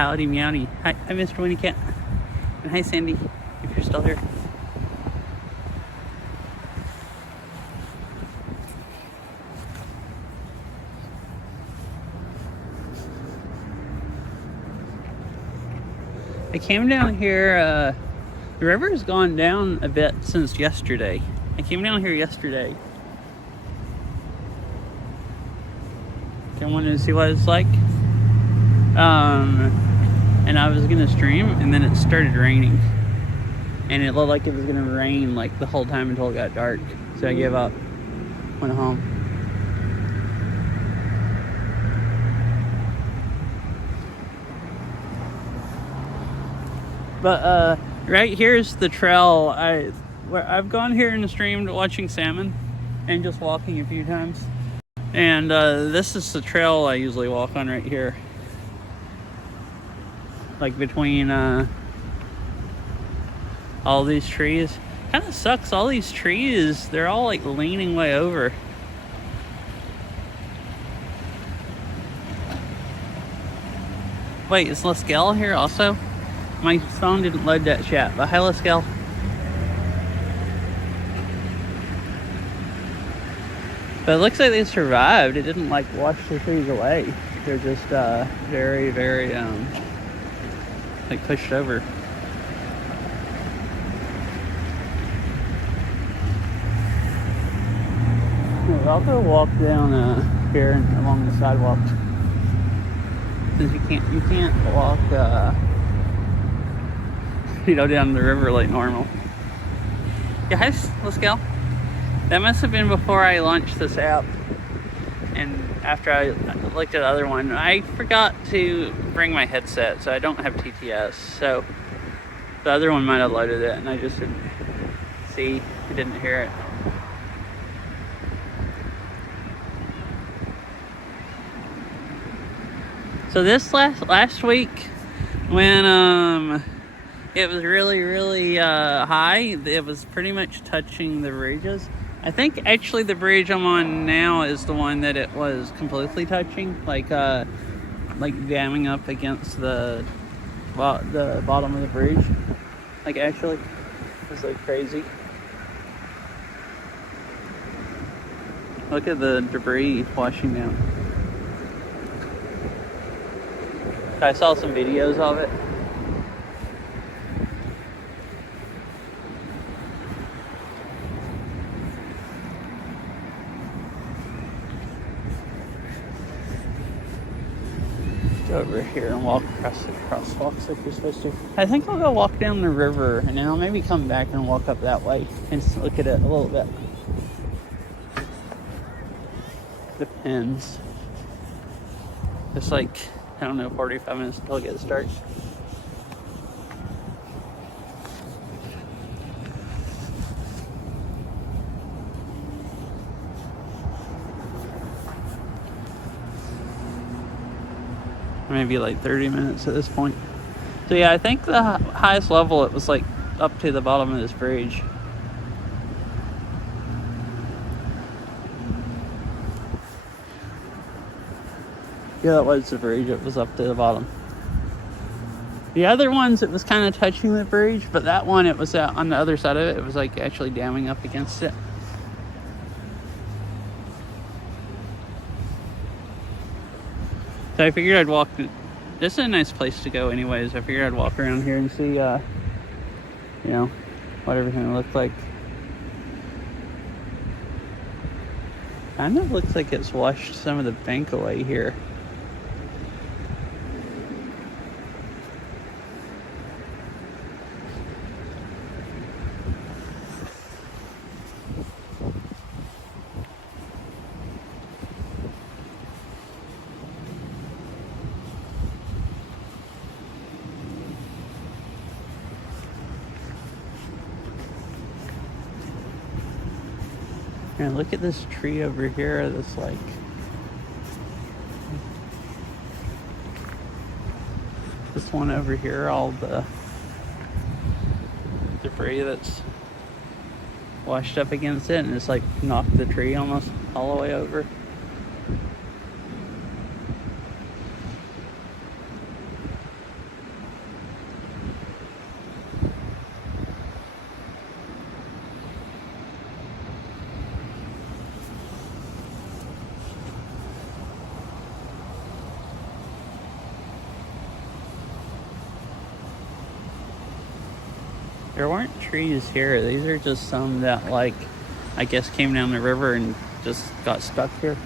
Howdy meowdy. Hi, Mr. Winnie Cat. And hi, Sandy, if you're still here. I came down here, the river has gone down a bit since yesterday. I came down here yesterday. I wanted to see what it's like. And I was gonna stream, and then it started raining. And it looked like it was gonna rain like the whole time until it got dark. So I gave up, went home. But right here's the trail. Where I've gone here and streamed watching salmon and just walking a few times. And this is the trail I usually walk on right here. Like between all these trees. Kind of sucks, all these trees, they're all like leaning way over. Wait, is Lascelle here also? My phone didn't load that chat, but hi Lascelle. But it looks like they survived. It didn't like wash the trees away. They're just very, very like pushed over. I'll go walk down here along the sidewalk. Since you can't walk down the river like normal. Yeah, hi Lascelle. That must have been before I launched this app. And after I looked at the other one, I forgot to bring my headset, so I don't have TTS. So the other one might have loaded it, and I just didn't see, I didn't hear it. So this last week, when it was really high, it was pretty much touching the bridges. I think actually the bridge I'm on now is the one that it was completely touching, like damming up against the bottom of the bridge. Like actually, it was like crazy. Look at the debris washing down. I saw some videos of it. Go over here and walk across the crosswalks like you're supposed to. I think I'll go walk down the river and then I'll maybe come back and walk up that way and look at it a little bit. Depends. It's like, I don't know, 45 minutes until it gets dark. Maybe like 30 minutes at this point. So yeah, I think the highest level it was like up to the bottom of this bridge. Yeah, that was the bridge. It was up to the bottom. The other ones, it was kind of touching the bridge, but that one, it was on the other side of it. It was like actually damming up against it. So I figured I'd walk. This is a nice place to go anyways. I figured I'd walk around here and see, what everything looked like. Kind of looks like it's washed some of the bank away here. And look at this tree over here, this like this one over here, all the debris that's washed up against it, and it's like knocked the tree almost all the way over. There weren't trees here. These are just some that, like, I guess came down the river and just got stuck here.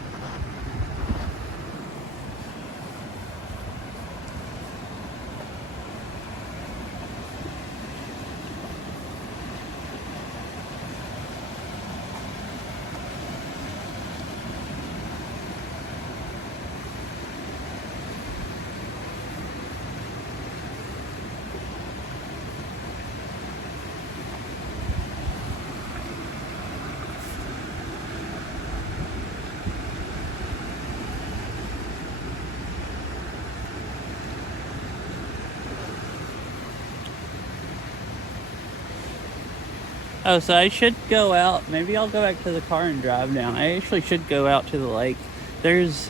Oh, so I should go out. Maybe I'll go back to the car and drive down. I actually should go out to the lake. There's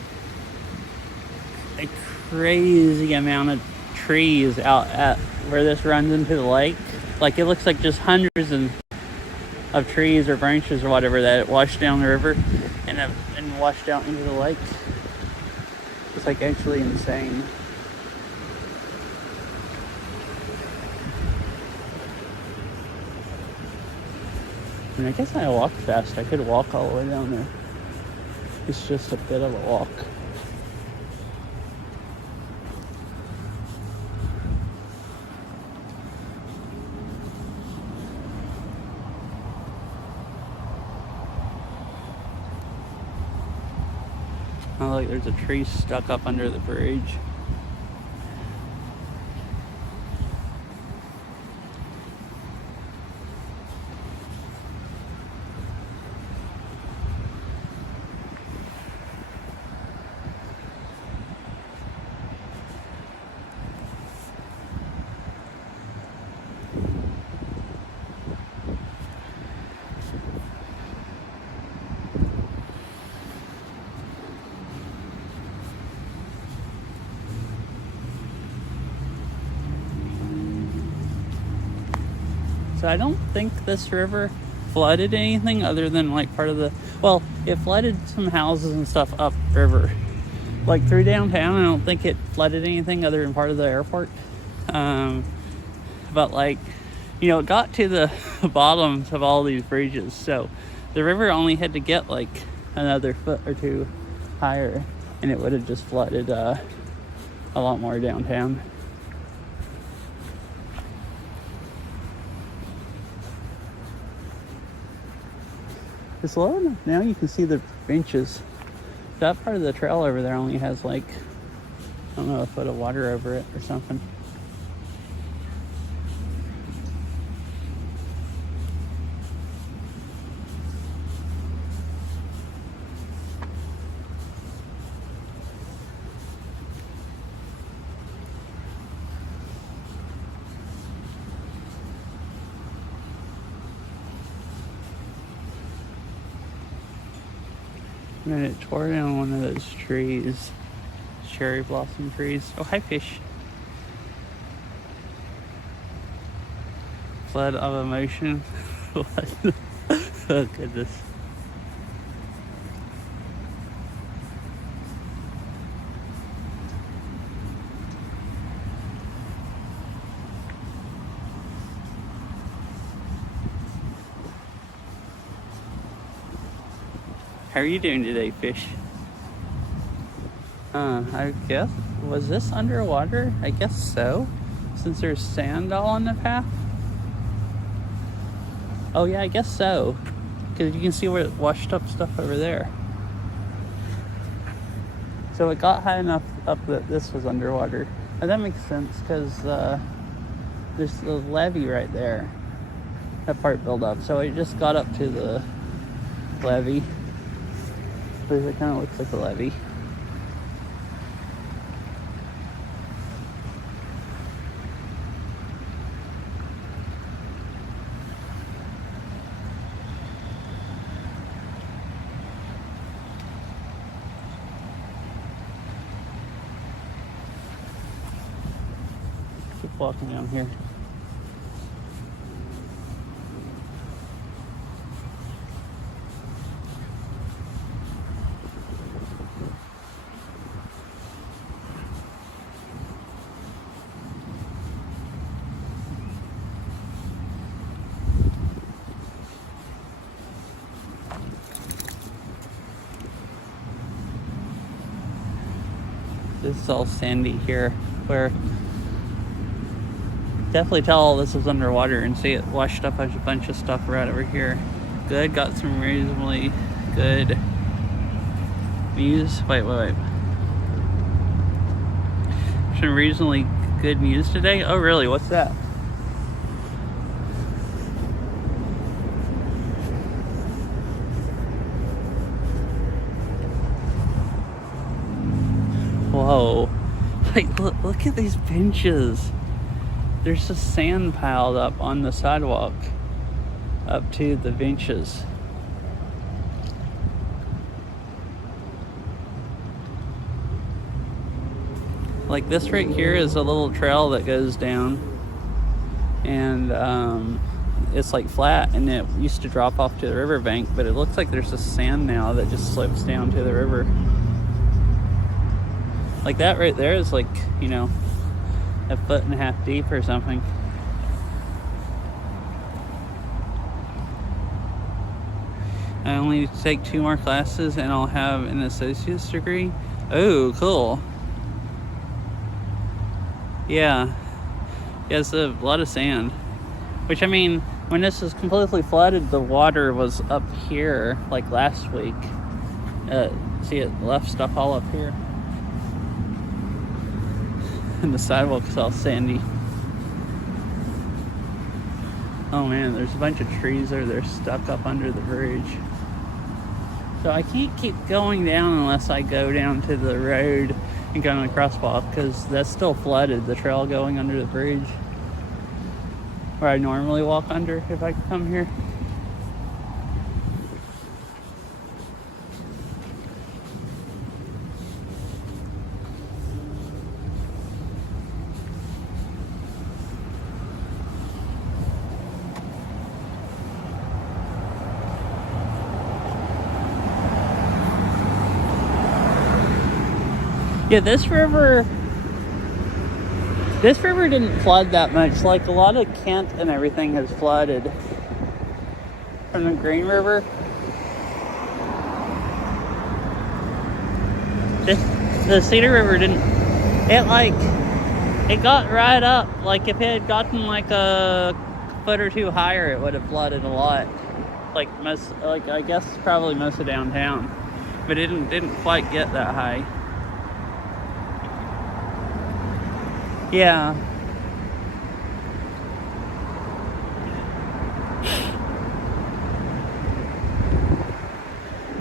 a crazy amount of trees out at where this runs into the lake. Like, it looks like just hundreds of trees or branches or whatever that washed down the river and washed out into the lake. It's like actually insane. I mean, I guess I walk fast. I could walk all the way down there. It's just a bit of a walk. Oh, look, there's a tree stuck up under the bridge. So I don't think this river flooded anything other than like part of the, well, it flooded some houses and stuff upriver. Like through downtown, I don't think it flooded anything other than part of the airport. But like, you know, it got to the bottoms of all these bridges. So the river only had to get like another foot or two higher and it would have just flooded a lot more downtown. It's low enough now you can see the benches. That part of the trail over there only has like, I don't know, a foot of water over it or something. And it tore down one of those trees, cherry blossom trees. Oh, hi, fish. Flood of emotion. What? Oh, goodness. How are you doing today, fish? I guess, was this underwater? I guess so, since there's sand all on the path. Oh yeah, I guess so, because you can see where it washed up stuff over there. So it got high enough up that this was underwater. And that makes sense, because there's the levee right there. That part built up, so it just got up to the levee. It kind of looks like a levee. Keep walking down here. This is all sandy here, where definitely tell this is underwater and see it washed up a bunch of stuff right over here. Good, got some reasonably good views. Wait. Some reasonably good news today. Oh really, what's that? Whoa, like look at these benches. There's just sand piled up on the sidewalk up to the benches. Like this right here is a little trail that goes down, and it's like flat, and it used to drop off to the riverbank, but it looks like there's just sand now that just slips down to the river. Like that right there is like, you know, 1.5 feet deep or something. I only need to take 2 more classes and I'll have an associate's degree. Oh, cool. Yeah, it's a lot of sand. Which, I mean, when this was completely flooded, the water was up here, like last week. See, it left stuff all up here. And the sidewalk is all sandy. Oh man, there's a bunch of trees there. They're stuck up under the bridge. So I can't keep going down unless I go down to the road and go on the crosswalk, because that's still flooded, the trail going under the bridge. Where I normally walk under if I come here. Yeah, this river didn't flood that much. Like a lot of Kent and everything has flooded from the Green River. The Cedar River didn't. It got right up. Like if it had gotten like a foot or two higher, it would have flooded a lot. Like I guess probably most of downtown, but it didn't quite get that high. Yeah.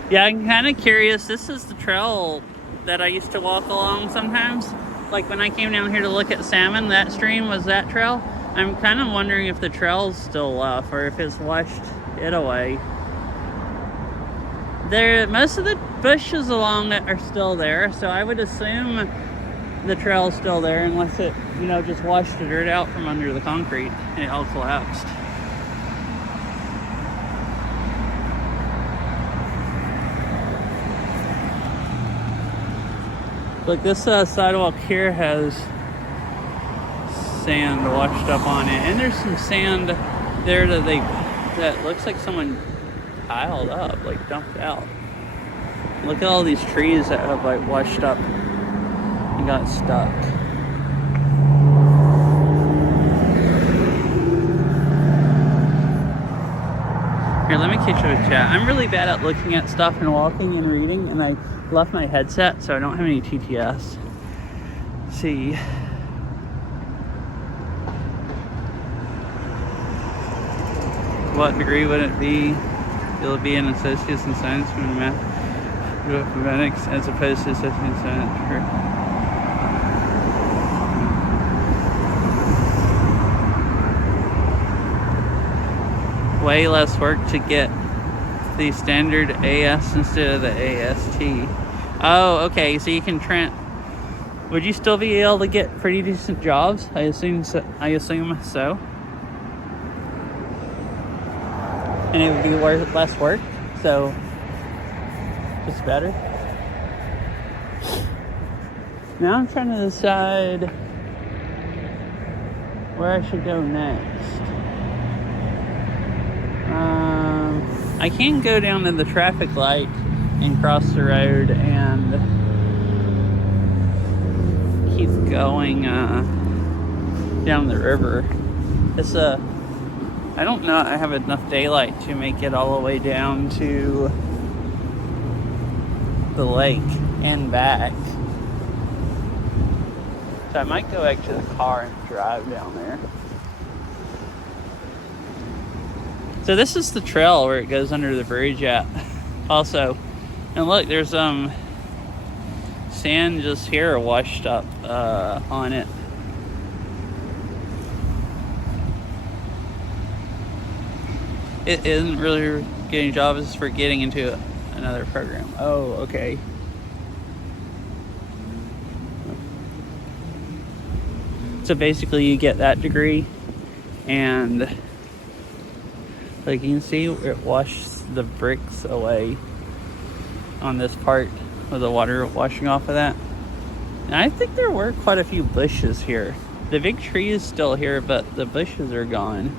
Yeah, I'm kind of curious. This is the trail that I used to walk along sometimes. Like when I came down here to look at salmon, that stream was that trail. I'm kind of wondering if the trail's still left or if it's washed it away. Most of the bushes along it are still there, so I would assume the trail's still there unless it, you know, just washed the dirt out from under the concrete and it all collapsed. Look, this sidewalk here has sand washed up on it, and there's some sand there that looks like someone piled up, like dumped out. Look at all these trees that have like washed up and got stuck. Here, let me catch you a chat. I'm really bad at looking at stuff and walking and reading, and I left my headset, so I don't have any TTS. Let's see. What degree would it be? It'll be an associate's in science and mathematics as opposed to associate's in science. Way less work to get the standard AS instead of the AST. Oh, okay. So you can would you still be able to get pretty decent jobs? I assume so. And it would be less work, so just better. Now I'm trying to decide where I should go next. I can go down to the traffic light and cross the road and keep going down the river. It's I don't know, I have enough daylight to make it all the way down to the lake and back. So I might go back to the car and drive down there. So this is the trail where it goes under the bridge at also. And look, there's sand just here washed up on it. It isn't really getting jobs for getting into another program. Oh, okay. So basically you get that degree, and like you can see, it washes the bricks away on this part with the water washing off of that. And I think there were quite a few bushes here. The big tree is still here, but the bushes are gone.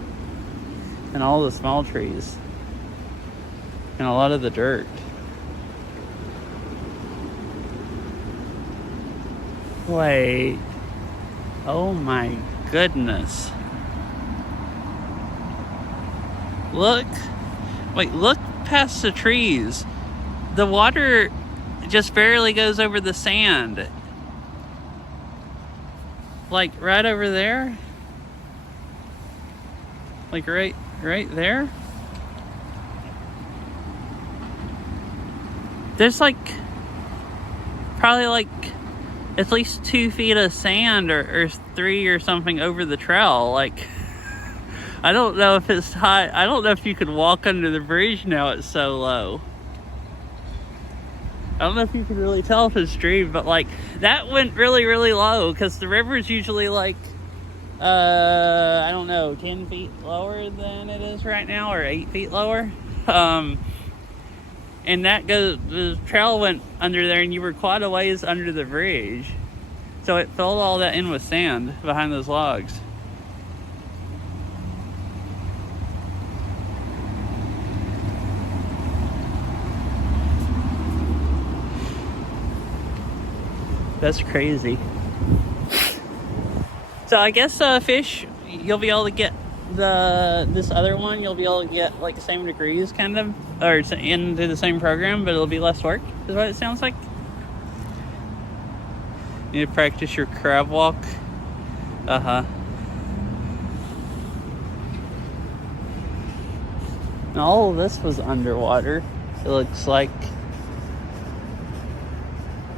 And all the small trees. And a lot of the dirt. Wait. Oh my goodness. Look. Wait, look past the trees. The water just barely goes over the sand. Like right over there. Like right there. There's like probably like at least 2 feet of sand or 3 or something over the trail. Like, I don't know if it's high. I don't know if you could walk under the bridge now, it's so low. I don't know if you can really tell if it's stream, but like that went really, really low because the river is usually like, I don't know, 10 feet lower than it is right now, or 8 feet lower. And that goes, the trail went under there and you were quite a ways under the bridge. So it filled all that in with sand behind those logs. That's crazy. So I guess fish, you'll be able to get this other one, you'll be able to get like the same degrees kind of, or into the same program, but it'll be less work, is what it sounds like. You need to practice your crab walk. And all of this was underwater, it looks like.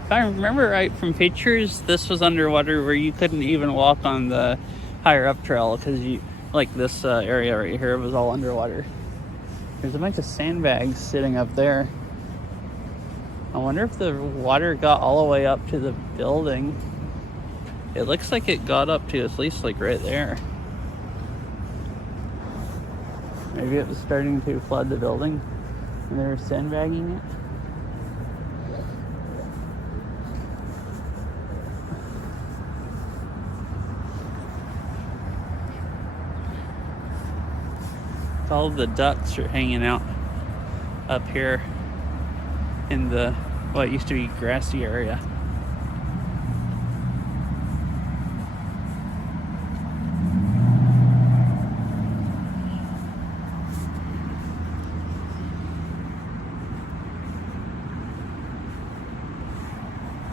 If I remember right from pictures, this was underwater where you couldn't even walk on the higher up trail because you, like this area right here was all underwater. There's a bunch of sandbags sitting up there. I wonder if the water got all the way up to the building. It looks like it got up to at least like right there. Maybe it was starting to flood the building and they were sandbagging it. All of the ducks are hanging out up here in the what used to be grassy area.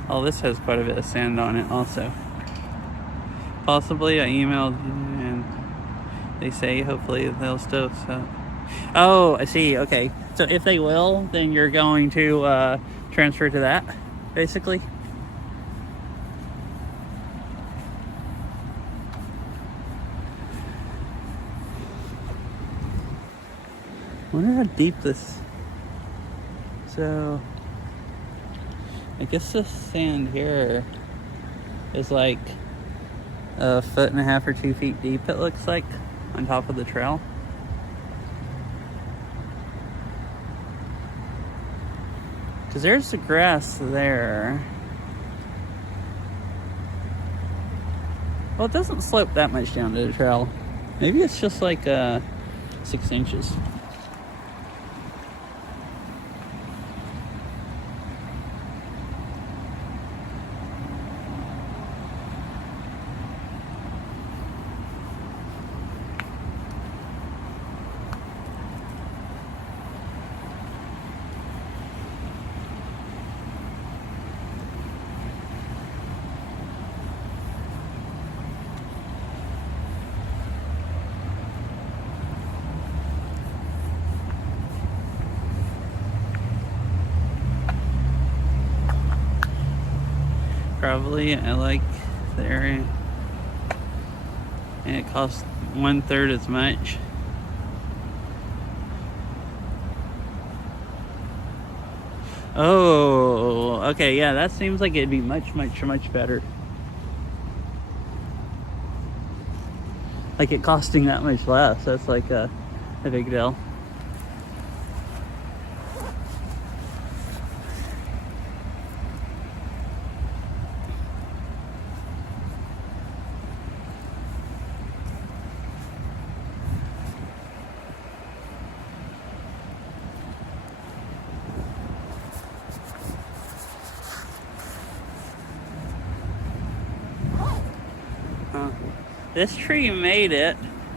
Oh, this has quite a bit of sand on it also. Possibly I emailed and they say hopefully they'll still, so. Oh, I see, okay. So if they will, then you're going to transfer to that, basically. I wonder how deep this, so I guess the sand here is like 1.5 or 2 feet deep, it looks like, on top of the trail. Because there's the grass there. Well, it doesn't slope that much down to the trail. Maybe it's just like 6 inches. probably. I like the area. And it costs 1/3 as much. Oh, okay, yeah, that seems like it'd be much, much, much better. Like it costing that much less. That's like a big deal. This tree made it,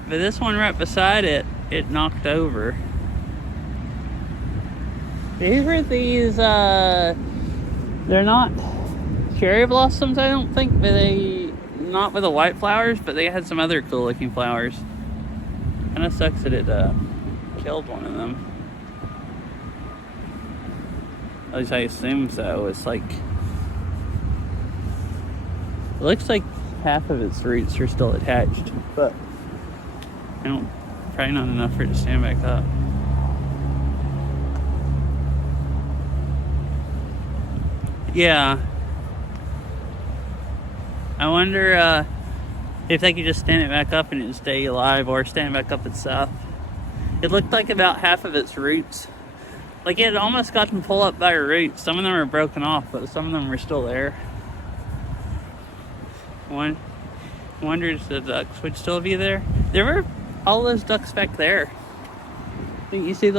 but this one right beside it, it knocked over. These were these, they're not cherry blossoms, I don't think, but not with the white flowers, but they had some other cool looking flowers. Kinda sucks that it killed one of them. At least I assume so. It's like, it looks like half of its roots are still attached, but probably not enough for it to stand back up. Yeah. I wonder if they could just stand it back up and it'd stay alive, or stand back up itself. It looked like about half of its roots. Like it had almost gotten pulled up by roots. Some of them were broken off, but some of them were still there. Wonders the ducks would still be there. There were all those ducks back there. You see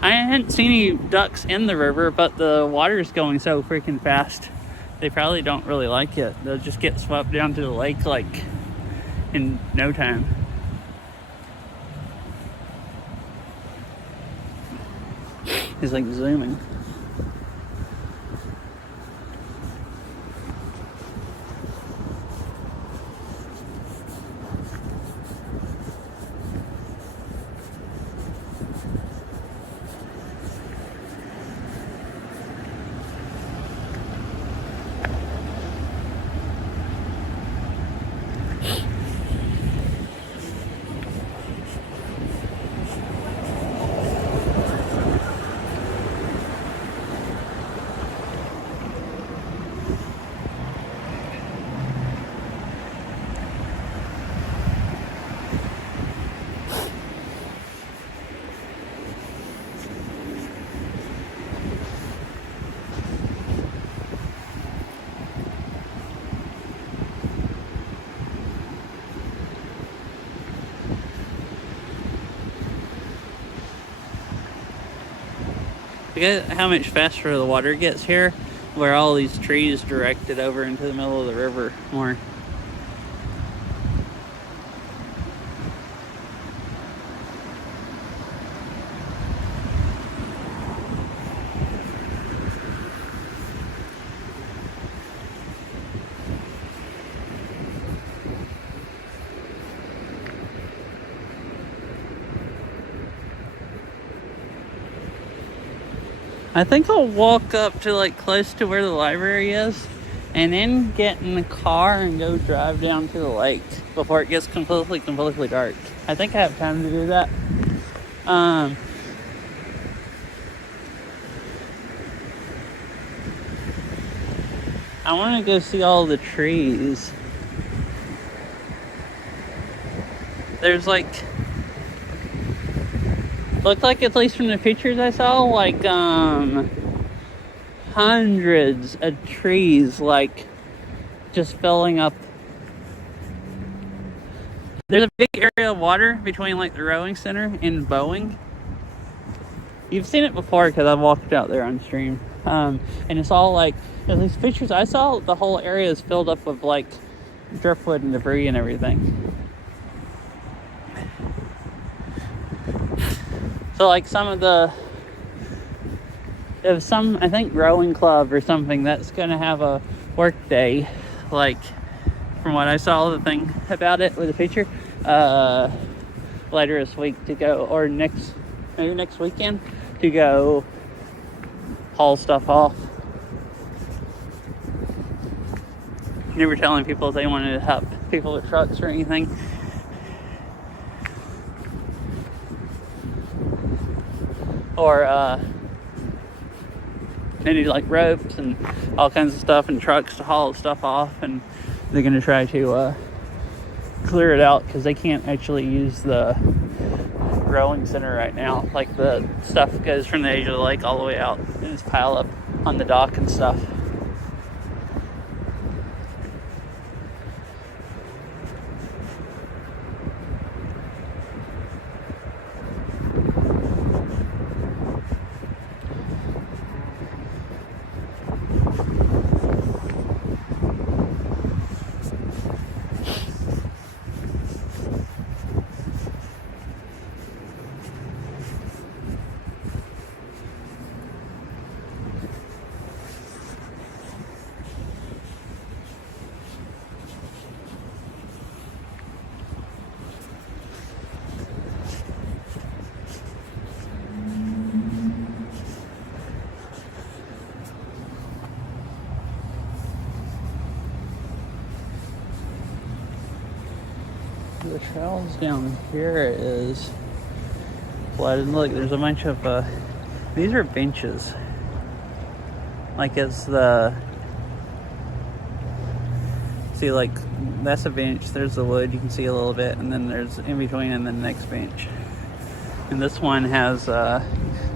I hadn't seen any ducks in the river, but the water's going so freaking fast. They probably don't really like it. They'll just get swept down to the lake like in no time. He's like zooming. Look at how much faster the water gets here, where all these trees directed over into the middle of the river more. I think I'll walk up to like close to where the library is and then get in the car and go drive down to the lake before it gets completely dark. I think I have time to do that. I want to go see all the trees. There's like, looked like, at least from the pictures I saw, like hundreds of trees like just filling up. There's a big area of water between like the rowing center and Boeing. You've seen it before because I've walked out there on stream. And it's all like, at least pictures I saw, the whole area is filled up with like driftwood and debris and everything. So like there's some, I think, rowing club or something that's gonna have a work day, like from what I saw, the thing about it with a picture, later this week to go, or maybe next weekend to go haul stuff off. never telling people if they wanted to help people with trucks or anything. Or they need like ropes and all kinds of stuff and trucks to haul stuff off, and they're going to try to clear it out because they can't actually use the growing center right now. Like the stuff goes from the edge of the lake all the way out and just pile up on the dock and stuff. The trails down here is flooded. Look, there's a bunch of these are benches. Like it's the, see, like that's a bench, there's the wood, you can see a little bit, and then there's in between and then the next bench. And this one has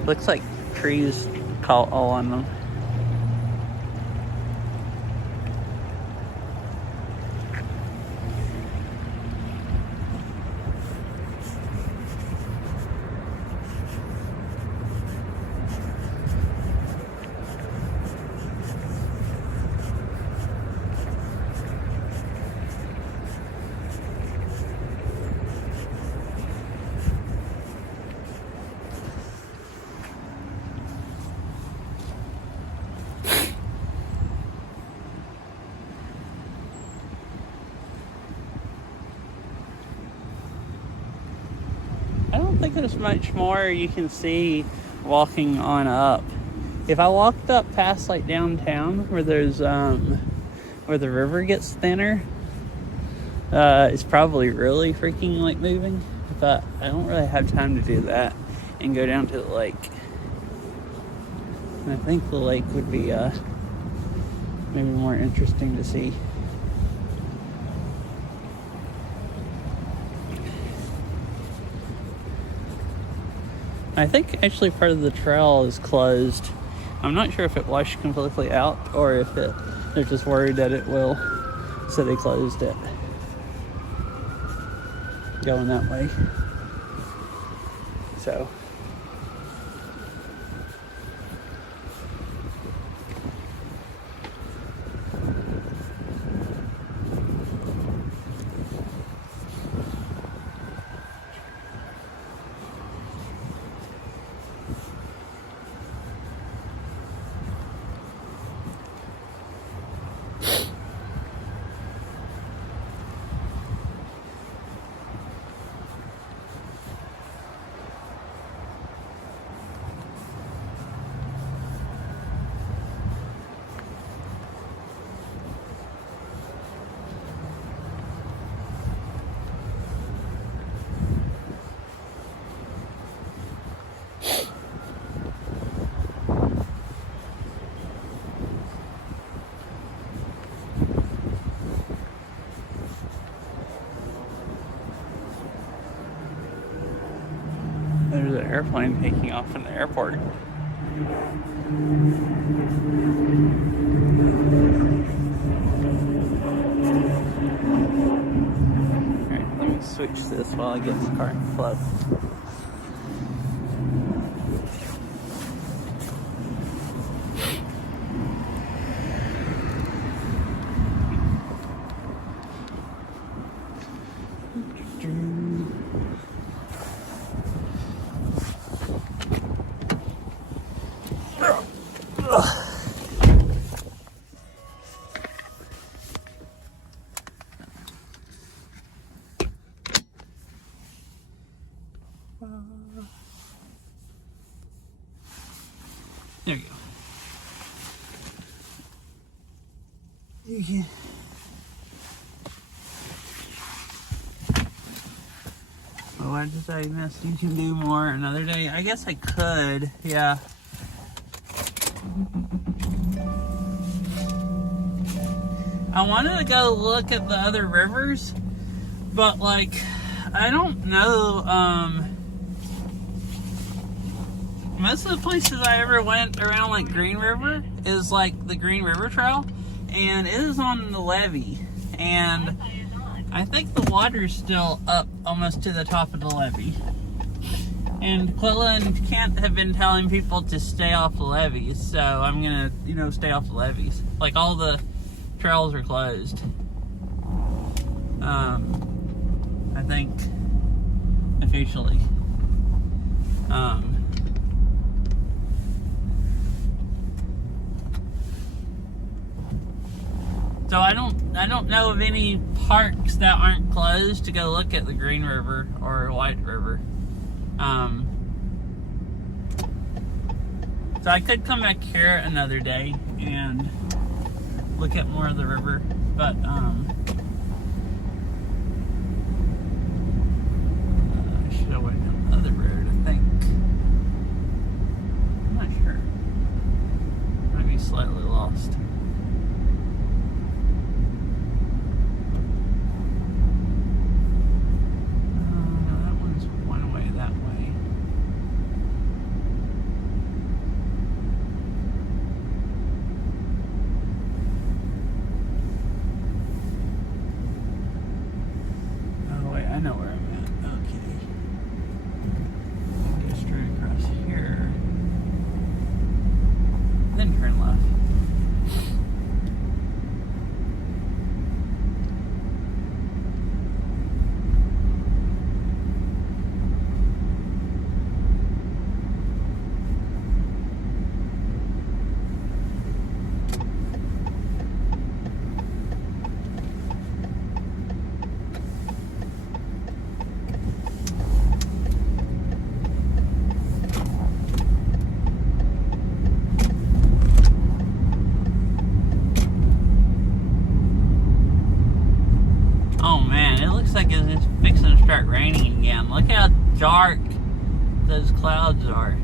looks like trees all on them. I don't think there's much more you can see walking on up. If I walked up past like downtown where there's where the river gets thinner, it's probably really freaking like moving, but I don't really have time to do that and go down to the lake. And I think the lake would be maybe more interesting to see. I think actually part of the trail is closed. I'm not sure if it washed completely out or if they're just worried that it will, so they closed it. Going that way. So. There's an airplane taking off from the airport. Alright, let me switch this while I get in the car and flow. There you go. what did I miss? You can do more another day. I guess I could, yeah. I wanted to go look at the other rivers, but like, I don't know, most of the places I ever went around like Green River is like the Green River Trail, and it is on the levee, and I think the water's still up almost to the top of the levee. And Quilla and Kent have been telling people to stay off the levees, so I'm gonna, stay off the levees. Like, all the trails are closed. I think officially. So I don't know of any parks that aren't closed to go look at the Green River or White River. So I could come back here another day and look at more of the river, but I should have went down the other road, I think. I'm not sure. Might be slightly lost. I know where I'm at. Okay. Go straight across here. Then turn left. Like it's fixing to start raining again. Look how dark those clouds are.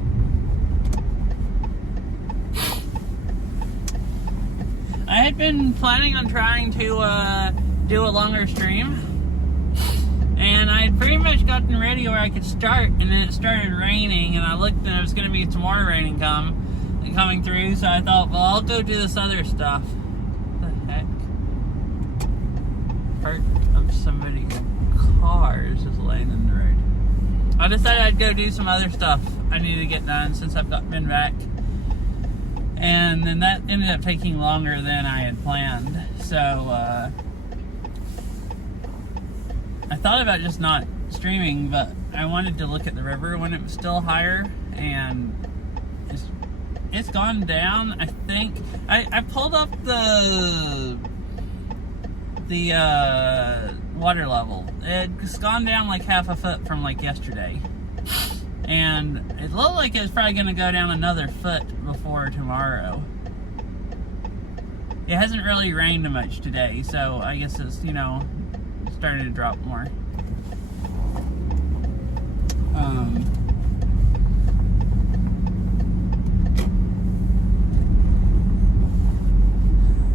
I had been planning on trying to do a longer stream, and I had pretty much gotten ready where I could start, and then it started raining, and I looked and there was going to be some more raining coming through, so I thought, well, I'll go do this other stuff. What the heck? Part of somebody's cars is laying in the road. I decided I'd go do some other stuff I need to get done since I've been back. And then that ended up taking longer than I had planned. So, I thought about just not streaming, but I wanted to look at the river when it was still higher, and it's gone down, I think. I pulled up the water level. It's gone down like half a foot from like yesterday, and it looked like it's probably going to go down another foot before tomorrow. It hasn't really rained much today, so I guess it's starting to drop more.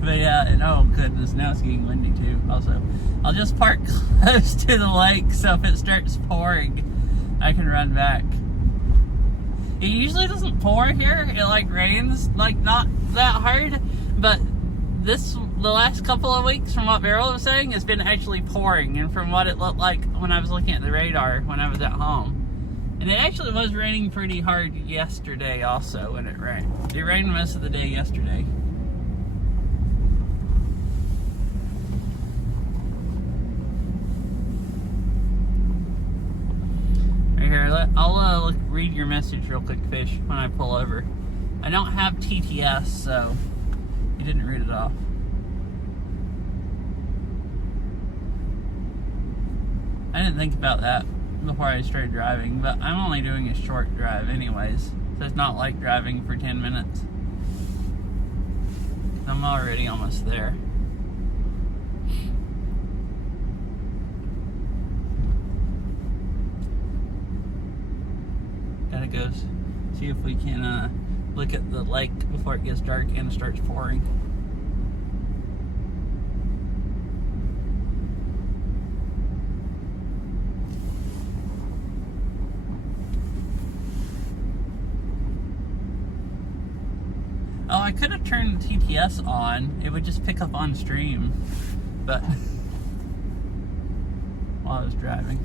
But yeah, and oh goodness, now it's getting windy too. Also, I'll just park close to the lake, so if it starts pouring, I can run back. It usually doesn't pour here. It like rains, like not that hard, but the last couple of weeks, from what Beryl was saying, it's been actually pouring, and from what it looked like when I was looking at the radar when I was at home. And it actually was raining pretty hard yesterday also when it rained. It rained most of the day yesterday. Here, I'll read your message real quick, Fish, when I pull over. I don't have TTS, so you didn't read it off. I didn't think about that before I started driving, but I'm only doing a short drive anyways, so it's not like driving for 10 minutes. I'm already almost there. gotta go see if we can look at the lake before it gets dark and it starts pouring. Oh, I could have turned the TTS on. It would just pick up on stream, but while I was driving.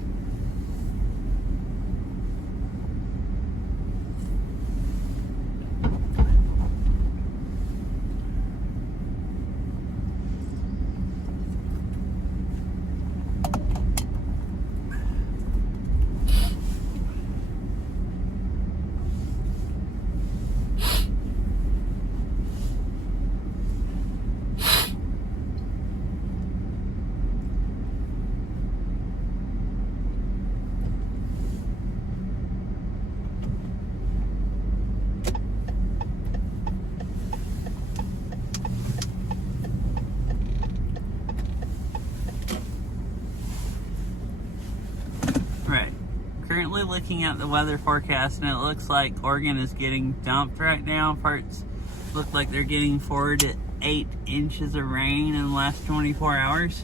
Currently looking at the weather forecast, and it looks like Oregon is getting dumped right now. Parts look like they're getting 4 to 8 inches of rain in the last 24 hours.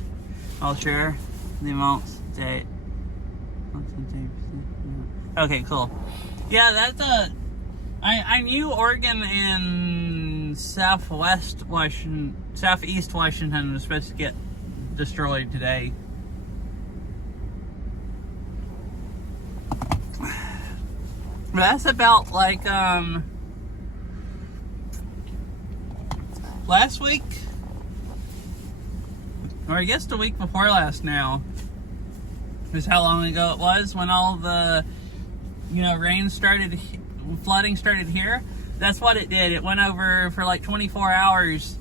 I'll share the amounts today. Okay, cool. Yeah, that's I knew Oregon and southeast Washington was supposed to get destroyed today. That's about like last week, or I guess the week before last now, is how long ago it was when all the rain started, flooding started here. That's what it did. It went over for like 24 hours.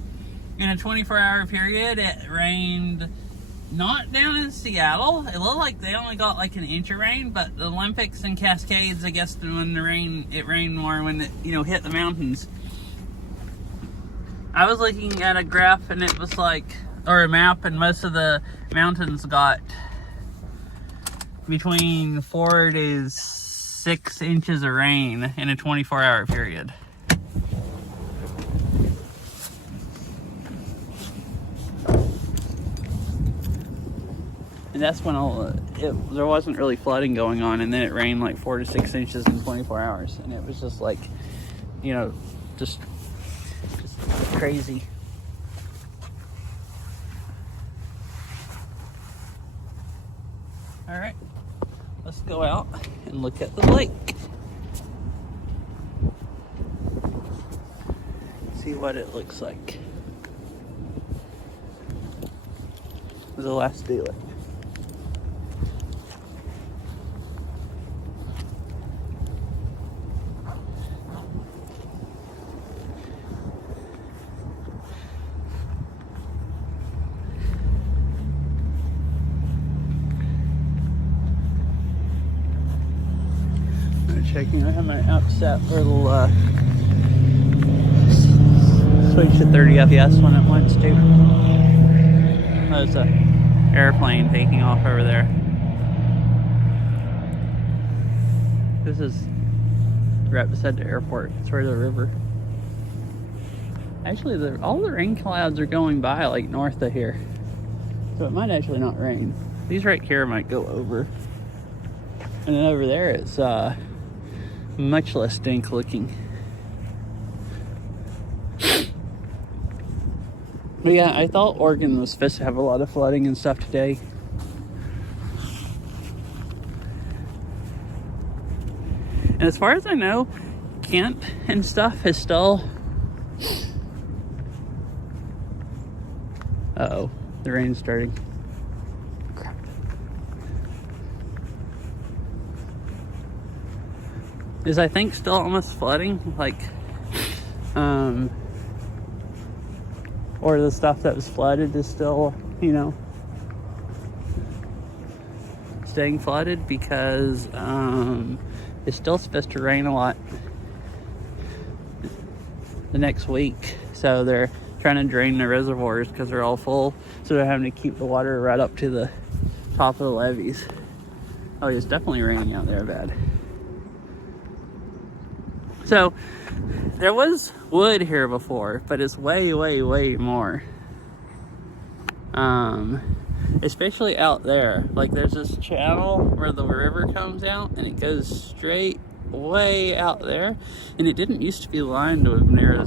In a 24-hour period, it rained. Not down in Seattle. It looked like they only got like an inch of rain, but the Olympics and Cascades, I guess, when it rained more when it hit the mountains. I was looking at a graph and it was like, or a map, and most of the mountains got between 4 to 6 inches of rain in a 24-hour period. And that's when there wasn't really flooding going on, and then it rained like 4 to 6 inches in 24 hours, and it was just like, just crazy. All right, let's go out and look at the lake. See what it looks like. The last day left. Checking, I have my app set for the switch to 30 FPS when it wants to. There's an airplane taking off over there. This is right beside the airport. It's right the river. Actually, all the rain clouds are going by like north of here, so it might actually not rain. These right here might go over, and then over there it's much less dank looking. But yeah, I thought Oregon was supposed to have a lot of flooding and stuff today. And as far as I know, Kent and stuff is still... Uh-oh, the rain's starting. Crap. Is I think still almost flooding, like, or the stuff that was flooded is still, staying flooded, because it's still supposed to rain a lot the next week. So they're trying to drain the reservoirs because they're all full. So they're having to keep the water right up to the top of the levees. Oh, it's definitely raining out there bad. So there was wood here before, but it's way, way, way more. Especially out there. Like there's this channel where the river comes out and it goes straight way out there, and it didn't used to be lined with near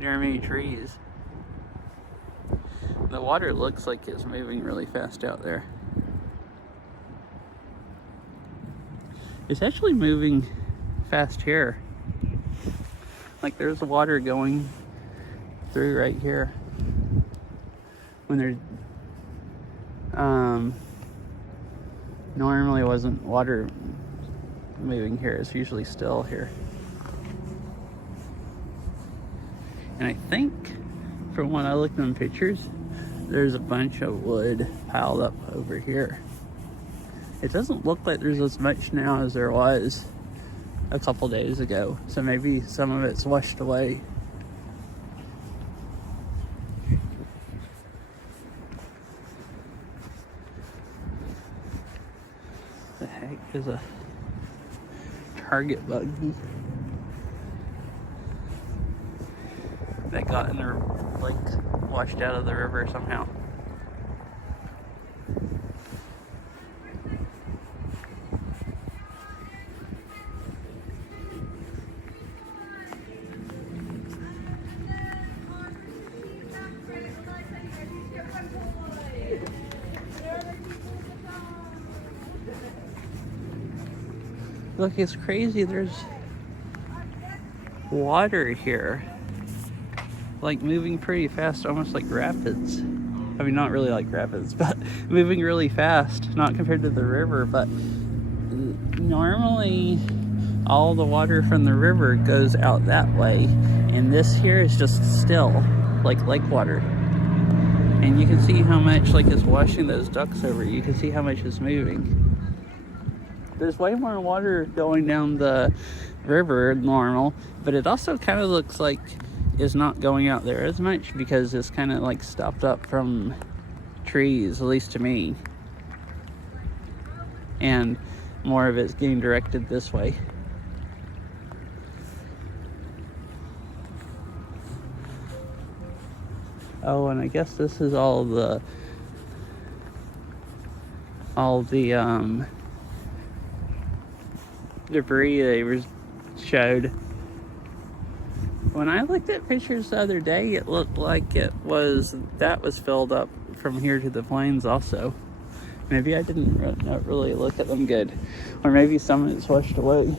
many trees. The water looks like it's moving really fast out there. It's actually moving fast here. Like there's water going through right here. When there's normally wasn't water moving here. It's usually still here. And I think from when I looked in pictures, there's a bunch of wood piled up over here. It doesn't look like there's as much now as there was a couple days ago. So maybe some of it's washed away. The heck is a Target buggy that got in the washed out of the river somehow. Look, it's crazy. There's water here, like moving pretty fast, almost like rapids. I mean, not really like rapids, but moving really fast, not compared to the river. But normally all the water from the river goes out that way, and this here is just still, like lake water. And you can see how much it's washing those ducks over. You can see how much it's moving. There's way more water going down the river than normal, but it also kind of looks like it's not going out there as much because it's kind of stopped up from trees, at least to me. And more of it's getting directed this way. Oh, and I guess this is all the debris they showed. When I looked at pictures the other day, it looked like that was filled up from here to the plains also. Maybe I didn't not really look at them good, or maybe some of it's washed away.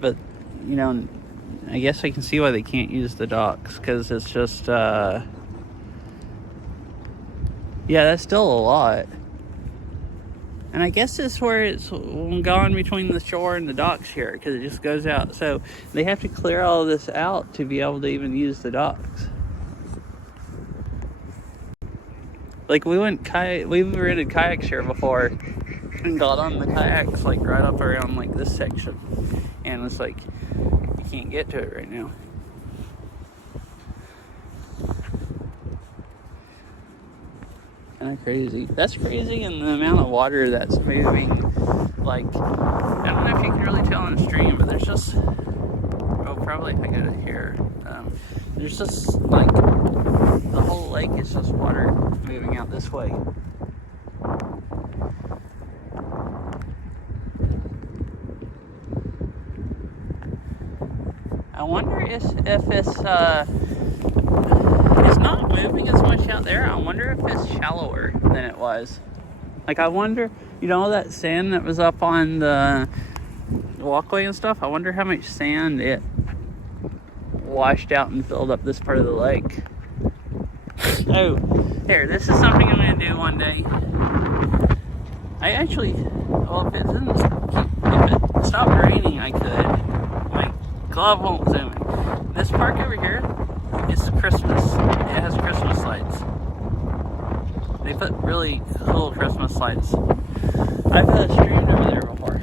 But, I guess I can see why they can't use the docks, because it's just, yeah, that's still a lot. And I guess it's where it's gone between the shore and the docks here, because it just goes out. So they have to clear all of this out to be able to even use the docks. We've rented kayaks here before and got on the kayaks right up around this section. And it's you can't get to it right now. Kind of crazy. That's crazy, and the amount of water that's moving. I don't know if you can really tell on the stream, but there's just, probably if I get it here, there's just the whole lake is just water moving out this way. I wonder if it's not moving as much out there. I wonder if it's shallower than it was. I wonder, all that sand that was up on the walkway and stuff, I wonder how much sand it washed out and filled up this part of the lake. Oh, here, this is something I'm going to do one day. I actually, if it stopped raining, I could. My glove won't zoom in. This park over here is Christmas. It has Christmas lights. They put really cool Christmas lights. I've streamed over there before.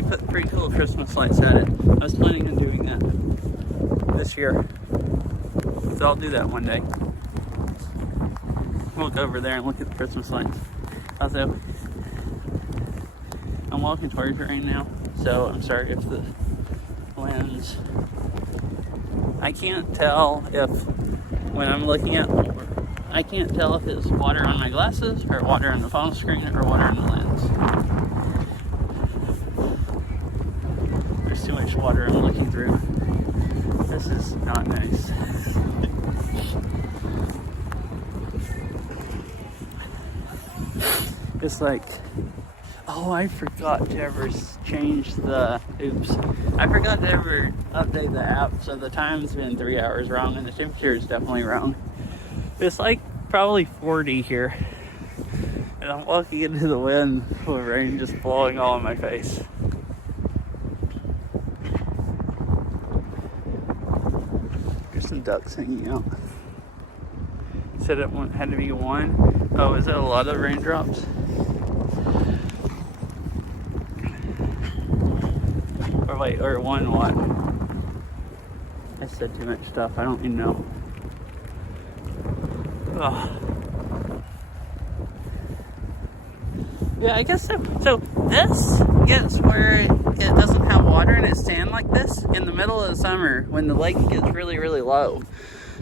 they put pretty cool Christmas lights at it. I was planning on doing that this year. So I'll do that one day. We'll go over there and look at the Christmas lights. Also, I'm walking towards it right now, so I'm sorry if the lens... I can't tell if, when I'm looking at I can't tell if it's water on my glasses, or water on the phone screen, or water on the lens. There's too much water I'm looking through. This is not nice. It's like, oh, I forgot to ever change the, I forgot to ever update the app, so the time's been 3 hours wrong, and the temperature is definitely wrong. It's like probably 40 here, and I'm walking into the wind with rain just blowing all in my face. There's some ducks hanging out. Said it had to be one. Oh, is it a lot of raindrops? Or wait, or one what? I said too much stuff, I don't even know. Ugh. Yeah, I guess so. So this gets where it doesn't have water and it's sand like this in the middle of the summer when the lake gets really, really low.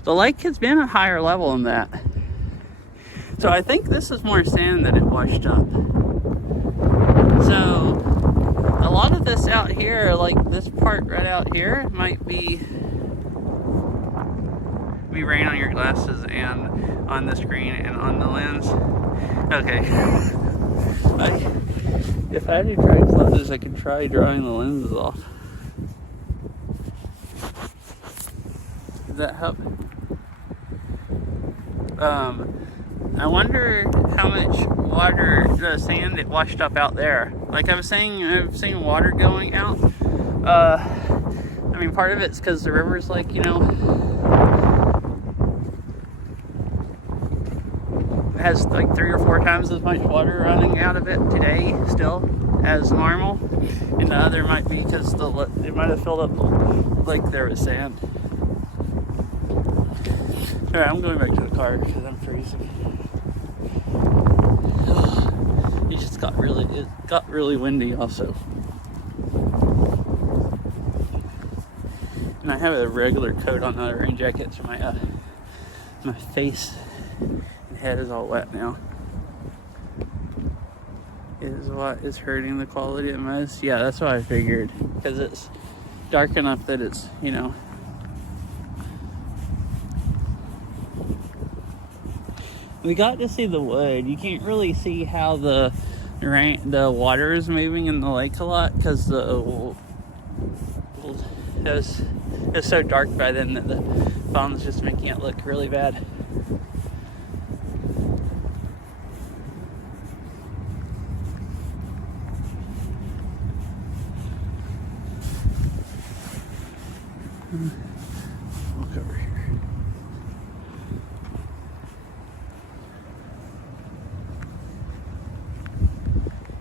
The lake has been a higher level than that. So I think this is more sand that it washed up. So a lot of this out here, like this part right out here, might be rain on your glasses and on the screen and on the lens. Okay. If I had any dry glasses, I could try drying the lenses off. Does that help? I wonder how much water, the sand it washed up out there. Like I was saying, I've seen water going out. I mean, part of it's because the river's like, you know, has like 3 or 4 times as much water running out of it today still as normal, and the other might be because it might have filled up the lake there with sand. Alright, I'm going back to the car because I'm freezing. It got really windy also. And I have a regular coat on, not a rain jacket, so my face and head is all wet now. Is what is hurting the quality the most? Yeah, that's what I figured. Because it's dark enough that it's, you know. We got to see the wood. You can't really see how the water is moving in the lake a lot because it's so dark by then that the phone's just making it look really bad. Look over here.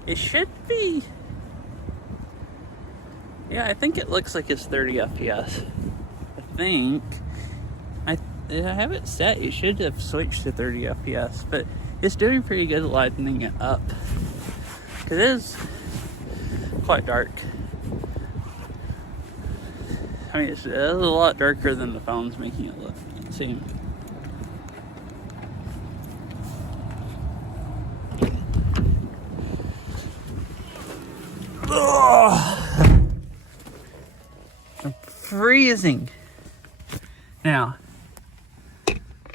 It should be. Yeah, I think it looks like it's 30 FPS. I think. I have it set. It should have switched to 30 FPS, but it's doing pretty good at lightening it up. Because it is quite dark. I mean, it's a lot darker than the phone's making it seem. Ugh. I'm freezing now.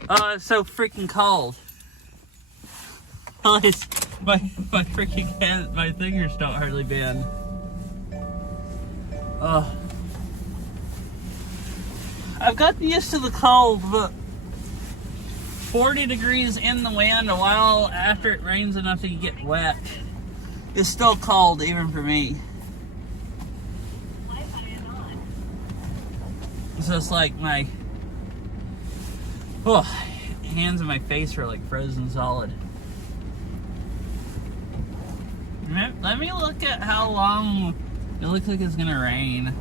Oh, it's so freaking cold. Oh, my freaking hand, my fingers don't hardly bend. Oh. I've gotten used to the cold, but 40 degrees in the wind a while after it rains enough that you get wet. It's still cold even for me. So it's like my hands and my face are like frozen solid. Let me look at how long It looks like it's gonna rain.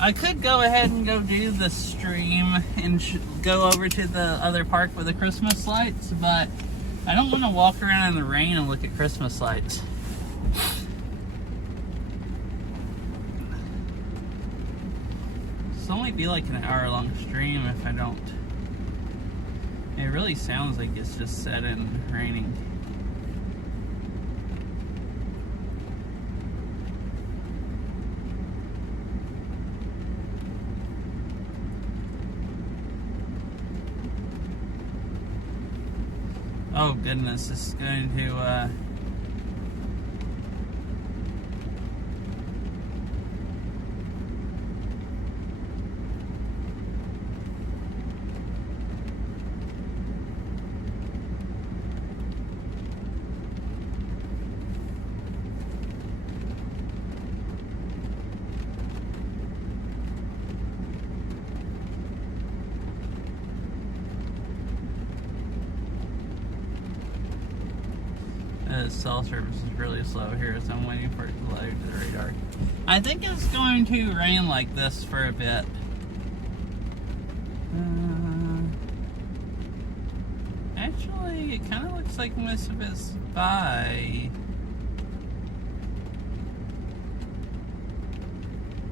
I could go ahead and go do the stream and go over to the other park with the Christmas lights, but I don't want to walk around in the rain and look at Christmas lights. This will only be like an hour-long stream if I don't. It really sounds like it's just set in raining. Oh goodness, this is going to cell service is really slow here, so I'm waiting for it to load to the radar. I think it's going to rain like this for a bit. Actually, it kind of looks like most of it's by.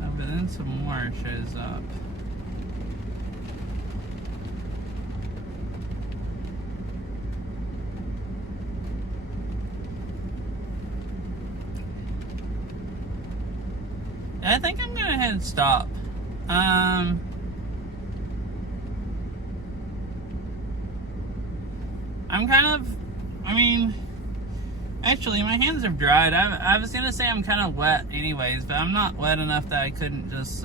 Oh, but then some more shows up. I think I'm gonna head and stop. I'm kind of, actually my hands have dried. I was gonna say I'm kind of wet anyways, but I'm not wet enough that I couldn't just,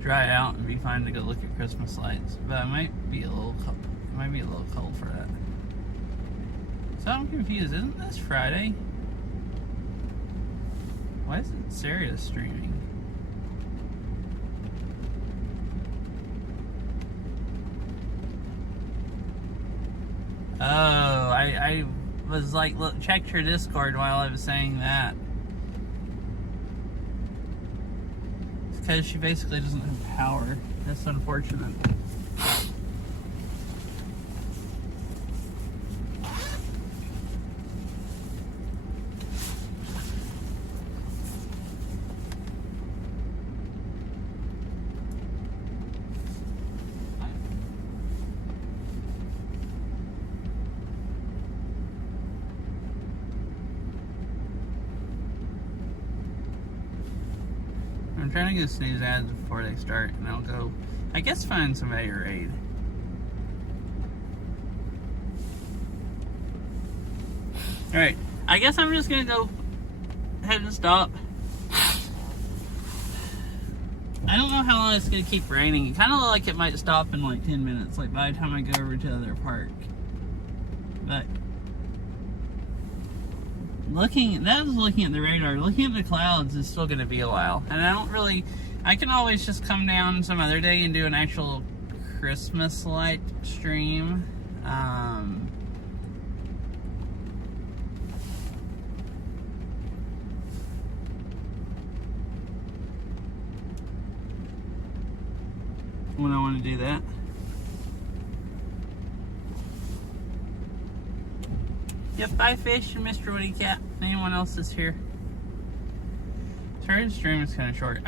dry out and be fine to go look at Christmas lights. But I might be a little cold for that. So I'm confused. Isn't this Friday? Why isn't Sarah streaming? Oh, I was like, look, checked her Discord while I was saying that. It's because she basically doesn't have power. That's unfortunate. I'm trying to get snooze ads before they start, and I'll go, I guess, find somebody to raid. Alright, I guess I'm just gonna go ahead and stop. I don't know how long it's gonna keep raining. It kind of looks like it might stop in like 10 minutes, like by the time I go over to the other park. But looking at the radar, looking at the clouds is still going to be a while. And I can always just come down some other day and do an actual Christmas light stream. When I want to do that. Yep, bye Fish and Mr. Woody Cat. Anyone else is here? Sorry, the stream is kind of short.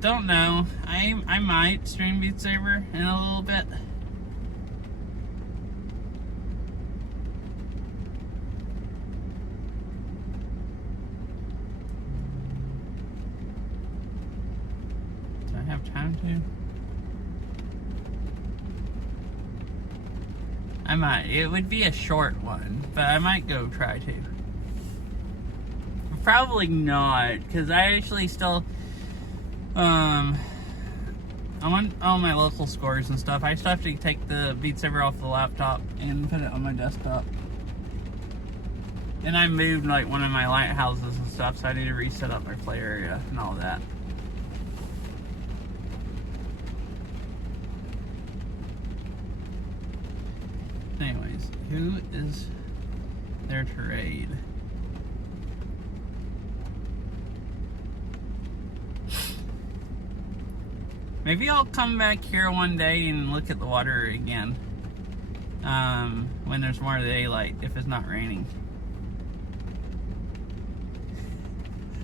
Don't know. I might stream Beat Saber in a little bit. Do I have time to? I might. It would be a short one, but I might go try to. Probably not, because I actually still, I want all my local scores and stuff. I still have to take the Beat Saber off the laptop and put it on my desktop. And I moved like one of my lighthouses and stuff, so I need to reset up my play area and all that. Anyways, who is there to raid? Maybe I'll come back here one day and look at the water again. When there's more daylight, if it's not raining.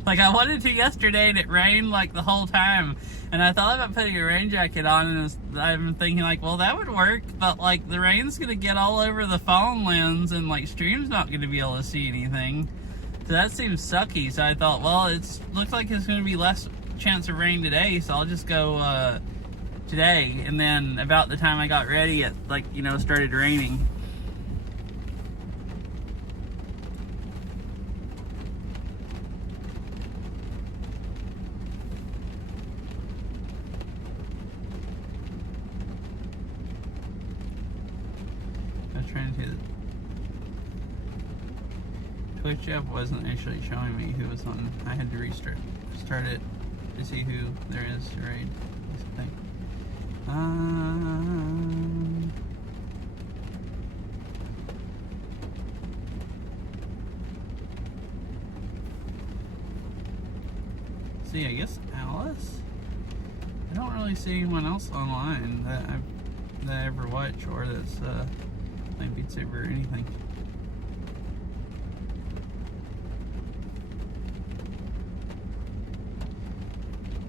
Like I wanted to yesterday and it rained like the whole time. And I thought about putting a rain jacket on and I'm thinking like, well that would work, but like the rain's gonna get all over the phone lens and like stream's not gonna be able to see anything. So that seems sucky. So I thought, well, looks like it's gonna be less chance of rain today, so I'll just go today. And then about the time I got ready, it like, you know, started raining. I was trying to. Twitch app wasn't actually showing me who was on. I had to restart it to see who there is to raid. See, I guess Alice? I don't really see anyone else online that I ever watch or that's playing Beat Saber or anything.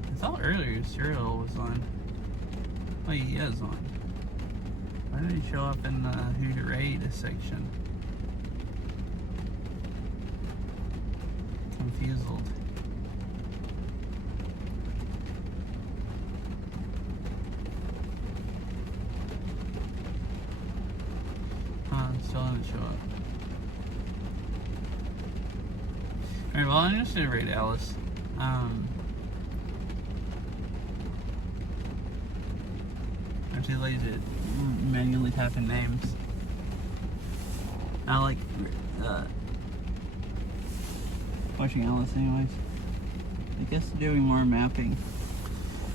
I thought earlier Cyril was on. Oh, he is on. Why did he show up in the Who to Raid section? Confused. Still didn't show up. Alright, well, I'm just gonna raid Alice. I'm too lazy to manually type in names. I like watching Alice anyways. I guess doing more mapping.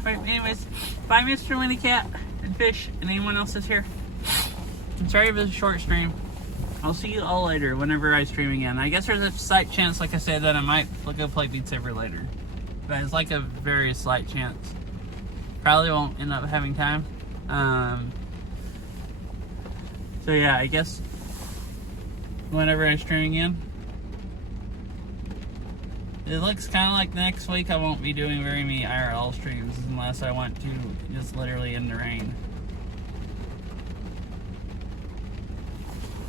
Alright, anyways, bye Mr. Winnie Cat and Fish and anyone else that's here. I'm sorry if it's a short stream. I'll see you all later whenever I stream again. I guess there's a slight chance, like I said, that I might go play Beat Saber later. But it's like a very slight chance. Probably won't end up having time. So yeah, I guess whenever I stream again. It looks kind of like next week I won't be doing very many IRL streams unless I want to just literally in the rain.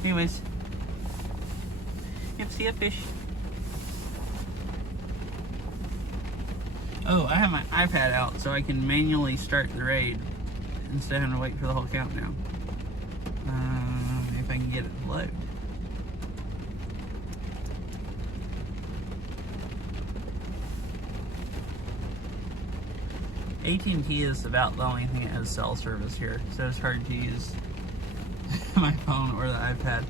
Anyways. Yep, see ya, Fish. Oh, I have my iPad out so I can manually start the raid instead of having to wait for the whole countdown. If I can get it to load. AT&T is about the only thing that has cell service here, so it's hard to use my phone or the iPad.